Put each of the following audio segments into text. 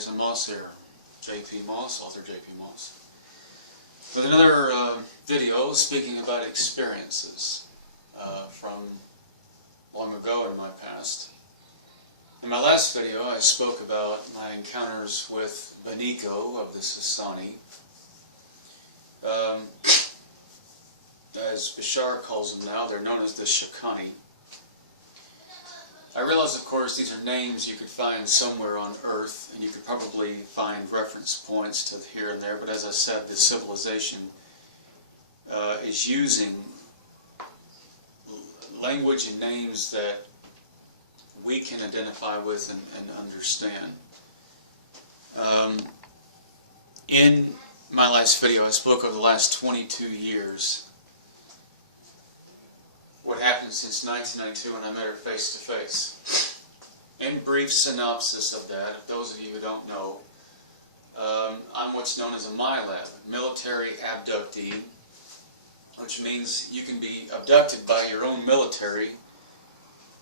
guys, I'm Moss here, JP Moss, author JP Moss, with another video speaking about experiences from long ago in my past. In my last video I spoke about my encounters with Beniico of the Sasani, as Bashar calls them now. They're known as the Shakani. I realize, of course, these are names you could find somewhere on Earth, and you could probably find reference points to here and there, but as I said, this civilization is using language and names that we can identify with and understand. In my last video, I spoke of the last 22 years. What happened since 1992 when I met her face to face. In brief synopsis of that, if those of you who don't know, I'm what's known as a MILAB, military abductee, which means you can be abducted by your own military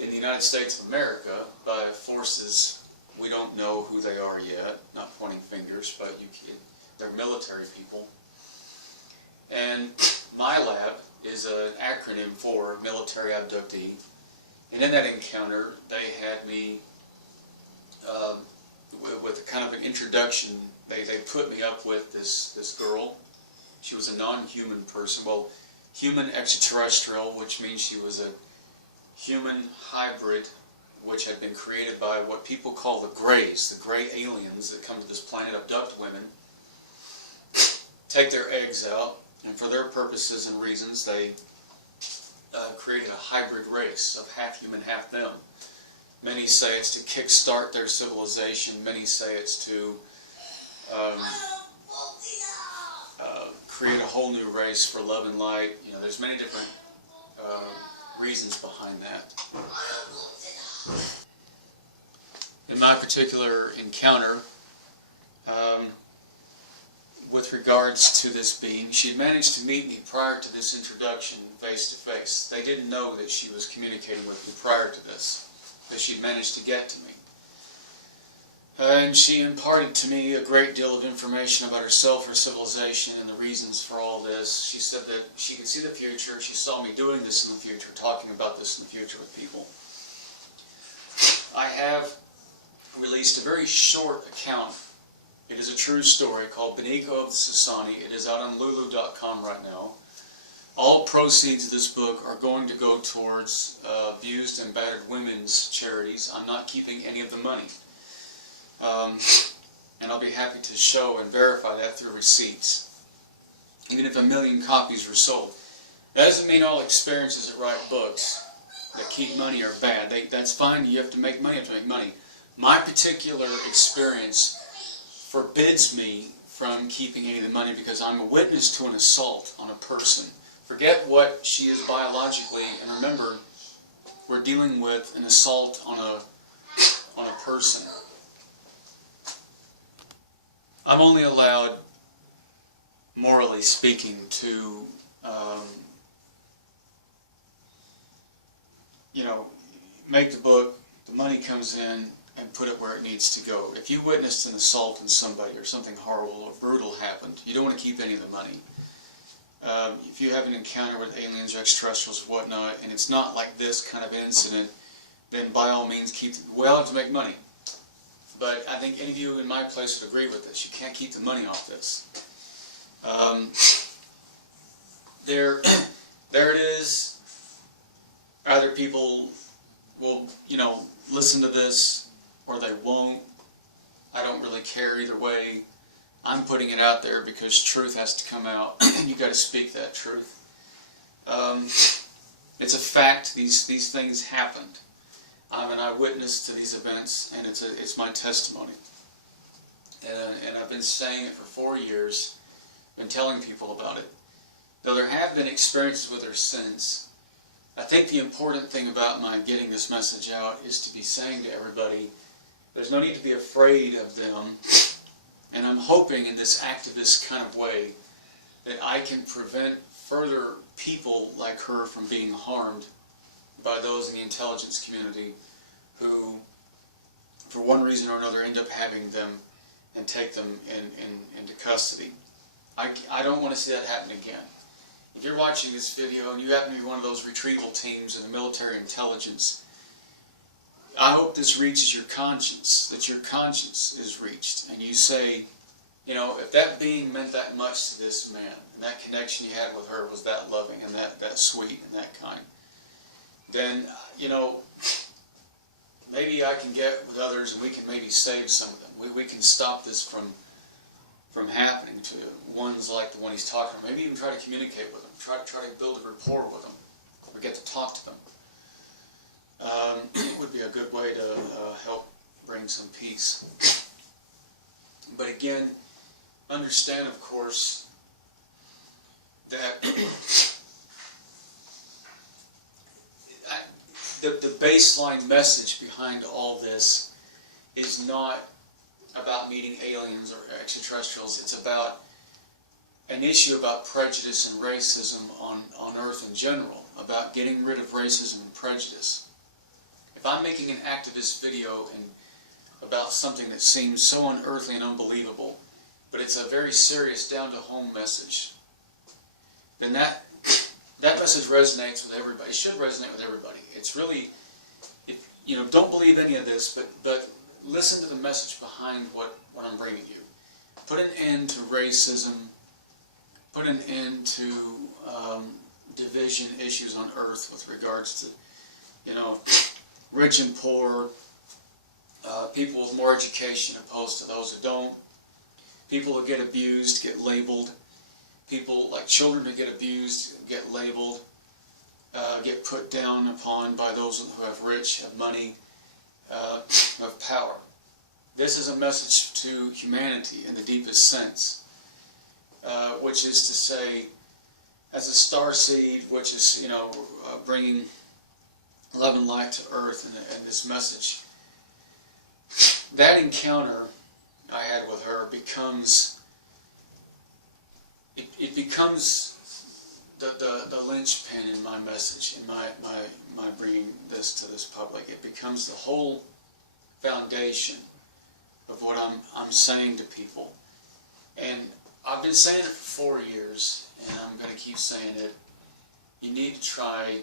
in the United States of America by forces we don't know who they are yet, not pointing fingers, but they're military people. And MILAB is an acronym for military abductee, and in that encounter they had me with kind of an introduction. They put me up with this girl. She was a non-human person, well, human extraterrestrial, which means she was a human hybrid which had been created by what people call the Greys, the Grey aliens that come to this planet, abduct women, take their eggs out, and for their purposes and reasons, they created a hybrid race of half human, half them. Many say it's to kickstart their civilization. Many say it's to create a whole new race for love and light. You know, there's many different reasons behind that. In my particular encounter, with regards to this being, she'd managed to meet me prior to this introduction face to face. They didn't know that she was communicating with me prior to this, that she'd managed to get to me. And she imparted to me a great deal of information about herself, her civilization, and the reasons for all this. She said that she could see the future. She saw me doing this in the future, talking about this in the future with people. I have released a very short account. It is a true story called Beniico of the Sasani. It is out on Lulu.com right now. All proceeds of this book are going to go towards abused and battered women's charities. I'm not keeping any of the money. And I'll be happy to show and verify that through receipts, even if 1 million copies were sold. That doesn't mean all experiences that write books that keep money are bad. That's fine. You have to make money. You have to make money. My particular experience forbids me from keeping any of the money because I'm a witness to an assault on a person. Forget what she is biologically, and remember, we're dealing with an assault on a person. I'm only allowed, morally speaking, to make the book, the money comes in, and put it where it needs to go. If you witnessed an assault on somebody or something horrible or brutal happened, you don't want to keep any of the money. If you have an encounter with aliens or extraterrestrials or whatnot, and it's not like this kind of incident, then by all means keep it. We all have to make money. But I think any of you in my place would agree with this. You can't keep the money off this. There it is. Either people will, listen to this, or they won't. I don't really care either way. I'm putting it out there because truth has to come out. You've got to speak that truth. It's a fact. These things happened. I'm an eyewitness to these events, and it's my testimony. And I've been saying it for 4 years, been telling people about it. Though there have been experiences with her since, I think the important thing about my getting this message out is to be saying to everybody, there's no need to be afraid of them. And I'm hoping in this activist kind of way that I can prevent further people like her from being harmed by those in the intelligence community who, for one reason or another, end up having them and take them into custody. I don't want to see that happen again. If you're watching this video and you happen to be one of those retrieval teams in the military intelligence, I hope this reaches your conscience, that your conscience is reached, and you say, you know, if that being meant that much to this man, and that connection you had with her was that loving and that sweet and that kind, then, you know, maybe I can get with others and we can maybe save some of them. We can stop this from happening to ones like the one he's talking about. Maybe even try to communicate with them, try to build a rapport with them, or get to talk to them. It would be a good way to help bring some peace. But again, understand, of course, that the baseline message behind all this is not about meeting aliens or extraterrestrials. It's about an issue about prejudice and racism on Earth in general, about getting rid of racism and prejudice. If I'm making an activist video about something that seems so unearthly and unbelievable, but it's a very serious, down-to-home message, then that message resonates with everybody. It should resonate with everybody. It's really, you know, don't believe any of this, but listen to the message behind what I'm bringing you. Put an end to racism. Put an end to division issues on Earth with regards to, you know, rich and poor, people with more education opposed to those who don't, people who get abused get labeled, people like children who get abused get labeled, get put down upon by those who have rich, have money, have power. This is a message to humanity in the deepest sense, which is to say, as a starseed, which is, you know, bringing love and light to Earth and this message. That encounter I had with her becomes, it becomes the linchpin in my message, in my bringing this to this public. It becomes the whole foundation of what I'm saying to people. And I've been saying it for 4 years, and I'm going to keep saying it. You need to try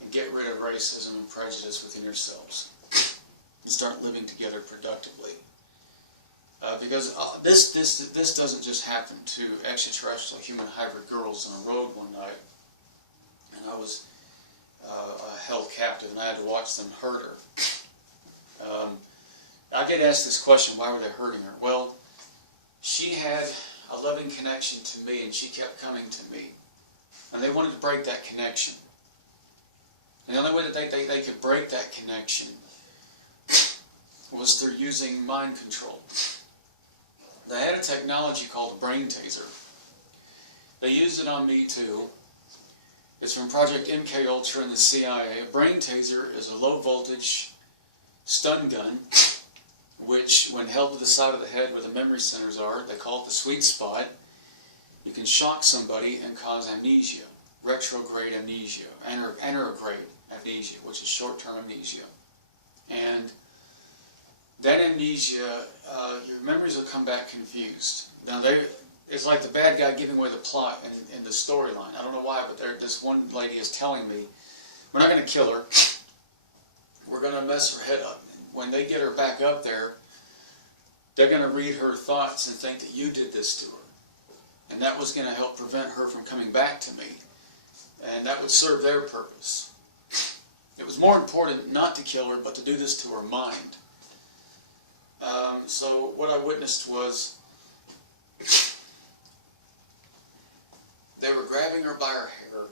and get rid of racism and prejudice within yourselves and start living together productively. Because this doesn't just happen to extraterrestrial human hybrid girls on a road one night, and I was held captive and I had to watch them hurt her. I get asked this question, why were they hurting her? Well, she had a loving connection to me, and she kept coming to me, and they wanted to break that connection. And the only way that they could break that connection was through using mind control. They had a technology called a brain taser. They used it on me too. It's from Project MK Ultra and the CIA. A brain taser is a low voltage stun gun, which when held to the side of the head where the memory centers are, they call it the sweet spot. You can shock somebody and cause amnesia, retrograde amnesia, anterograde amnesia, which is short-term amnesia. And that amnesia, your memories will come back confused. Now, it's like the bad guy giving away the plot in the storyline. I don't know why, but this one lady is telling me, we're not going to kill her. We're going to mess her head up. When they get her back up there, they're going to read her thoughts and think that you did this to her. And that was going to help prevent her from coming back to me. And that would serve their purpose. It was more important not to kill her, but to do this to her mind. So what I witnessed was they were grabbing her by her hair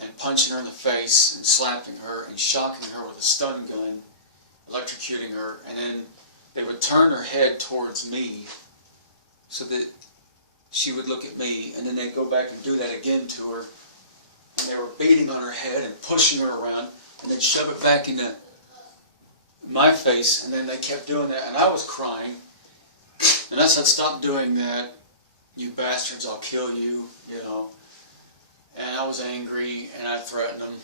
and punching her in the face and slapping her and shocking her with a stun gun, electrocuting her, and then they would turn her head towards me so that she would look at me, and then they'd go back and do that again to her, and they were beating on her head and pushing her around, and they'd shove it back into my face, and then they kept doing that, and I was crying, and I said, stop doing that, you bastards, I'll kill you, you know, and I was angry, and I threatened them,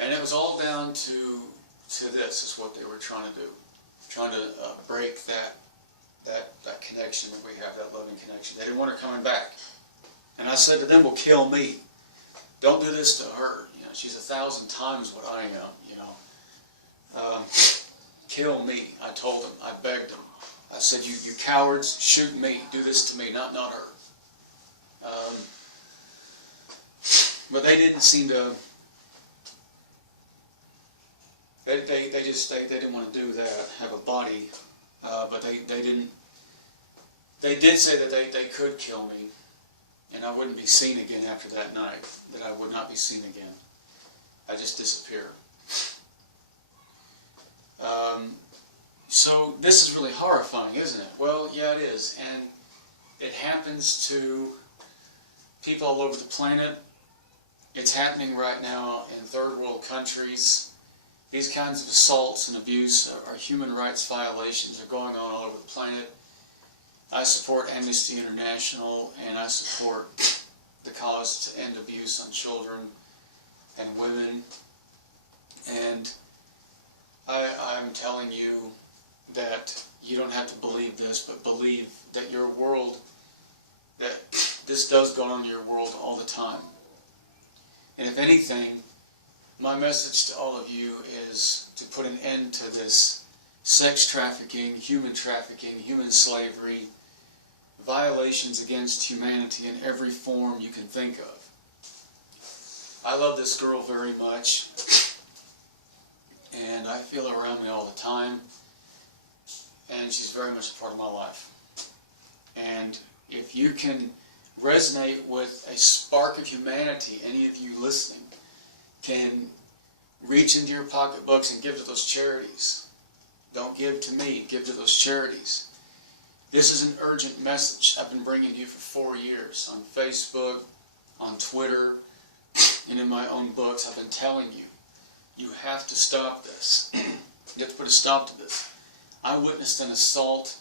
and it was all down to to this is what they were trying to do. Trying to break that connection that we have, that loving connection. They didn't want her coming back. And I said to them, well, kill me. Don't do this to her. You know, she's 1,000 times what I am, you know. Kill me, I told them. I begged them. I said, you cowards, shoot me. Do this to me, not her. But they didn't seem to... They didn't want to do that, have a body, but they didn't. They did say that they could kill me, and I wouldn't be seen again after that night. That I would not be seen again. I just disappear. So this is really horrifying, isn't it? Well, yeah, it is, and it happens to people all over the planet. It's happening right now in third world countries. These kinds of assaults and abuse are human rights violations. Are going on all over the planet. I support Amnesty International, and I support the cause to end abuse on children and women. And I'm telling you that you don't have to believe this, but believe that your world, that this does go on in your world all the time. And if anything, my message to all of you is to put an end to this sex trafficking, human slavery, violations against humanity in every form you can think of. I love this girl very much, and I feel her around me all the time, and she's very much a part of my life. And if you can resonate with a spark of humanity, any of you listening, can reach into your pocketbooks and give to those charities. Don't give to me, give to those charities. This is an urgent message I've been bringing to you for 4 years on Facebook, on Twitter, and in my own books. I've been telling you, you have to stop this. You have to put a stop to this. I witnessed an assault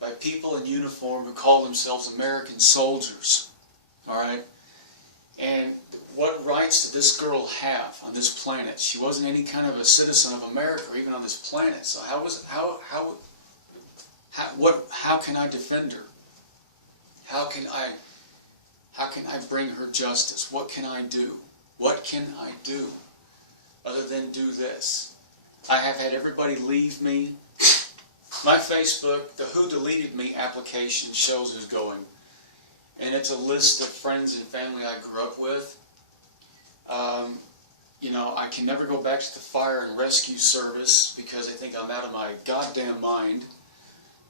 by people in uniform who call themselves American soldiers. Alright? And what rights did this girl have on this planet? She wasn't any kind of a citizen of America or even on this planet. So how can I defend her? How can I bring her justice? What can I do? What can I do other than do this? I have had everybody leave me. My Facebook, the Who Deleted Me application shows who's going. And it's a list of friends and family I grew up with. You know, I can never go back to the fire and rescue service because they think I'm out of my goddamn mind.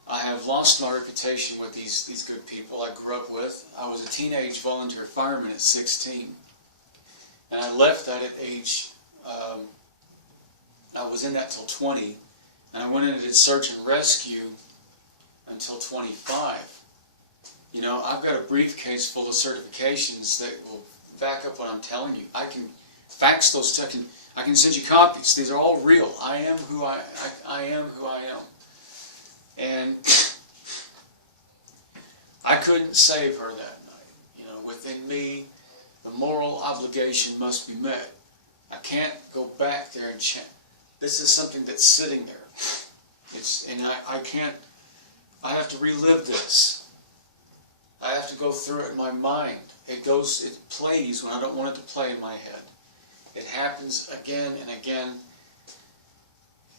I have lost my reputation with these good people I grew up with. I was a teenage volunteer fireman at 16. And I left that at age, I was in that till 20. And I went in and did search and rescue until 25. You know, I've got a briefcase full of certifications that will back up what I'm telling you. I can fax those to you. I can send you copies. These are all real. I am who I am who I am. And I couldn't save her that night. You know, within me, the moral obligation must be met. I can't go back there and change. This is something that's sitting there. I have to relive this. I have to go through it in my mind. It plays when I don't want it to play in my head. It happens again and again.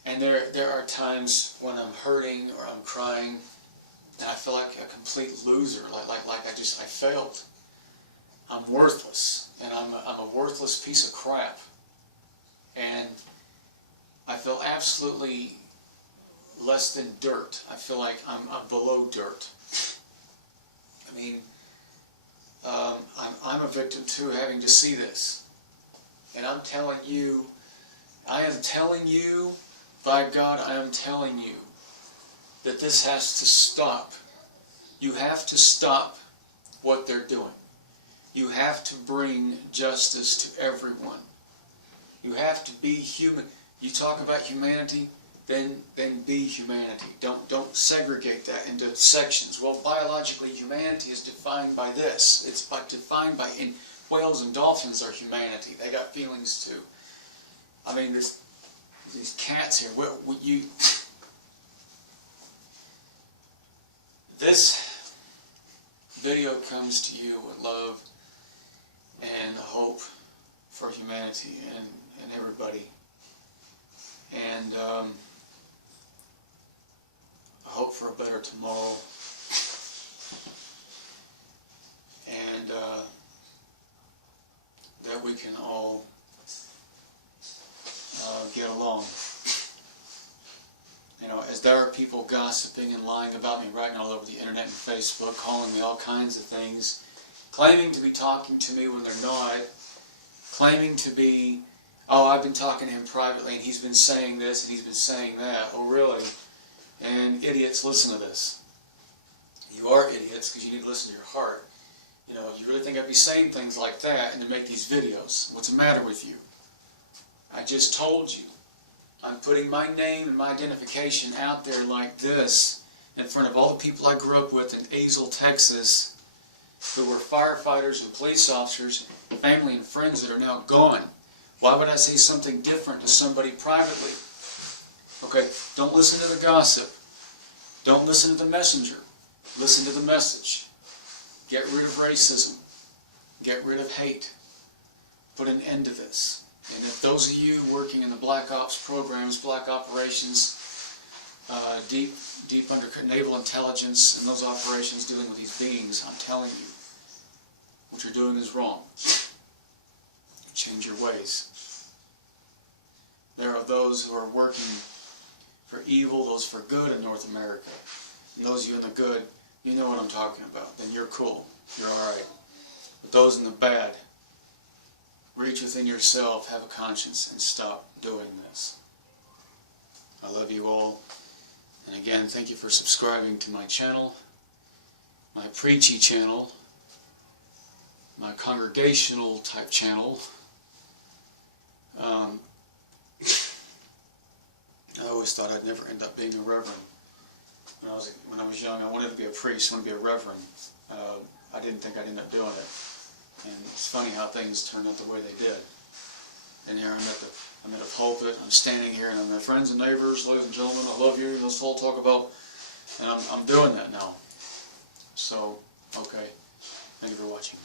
And there are times when I'm hurting or I'm crying and I feel like a complete loser, like I failed. I'm worthless, and I'm a worthless piece of crap. And I feel absolutely less than dirt. I feel like I'm below dirt. I mean, I'm a victim too, having to see this. And I'm telling you, I am telling you, by God, I am telling you that this has to stop. You have to stop what they're doing. You have to bring justice to everyone. You have to be human. You talk about humanity, then be humanity. Don't segregate that into sections. Well, biologically, humanity is defined by this. It's defined by, whales and dolphins are humanity. They got feelings too. I mean, this these cats here. This video comes to you with love and hope for humanity and everybody. And hope for a better tomorrow. And that we can all get along. You know, as there are people gossiping and lying about me, writing all over the internet and Facebook, calling me all kinds of things, claiming to be talking to me when they're not, claiming to be, oh, I've been talking to him privately and he's been saying this and he's been saying that. Oh, really? And idiots, listen to this. You are idiots because you need to listen to your heart. You know, you really think I'd be saying things like that and to make these videos? What's the matter with you? I just told you. I'm putting my name and my identification out there like this in front of all the people I grew up with in Azle, Texas, who were firefighters and police officers, family and friends that are now gone. Why would I say something different to somebody privately? Okay, don't listen to the gossip. Don't listen to the messenger. Listen to the message. Get rid of racism. Get rid of hate. Put an end to this. And if those of you working in the black ops programs, black operations, deep under naval intelligence and those operations dealing with these beings, I'm telling you, what you're doing is wrong. Change your ways. There are those who are working for evil, those for good in North America. And those of you in the good, you know what I'm talking about. Then you're cool. You're alright. But those in the bad, reach within yourself, have a conscience, and stop doing this. I love you all. And again, thank you for subscribing to my channel, my preachy channel, my congregational type channel. I always thought I'd never end up being a reverend. When I was young, I wanted to be a priest, I wanted to be a reverend. I didn't think I'd end up doing it. And it's funny how things turned out the way they did. And here I'm at a pulpit, I'm standing here, and I'm my friends and neighbors, ladies and gentlemen, I love you, let's all talk about, and I'm doing that now. So, okay, thank you for watching.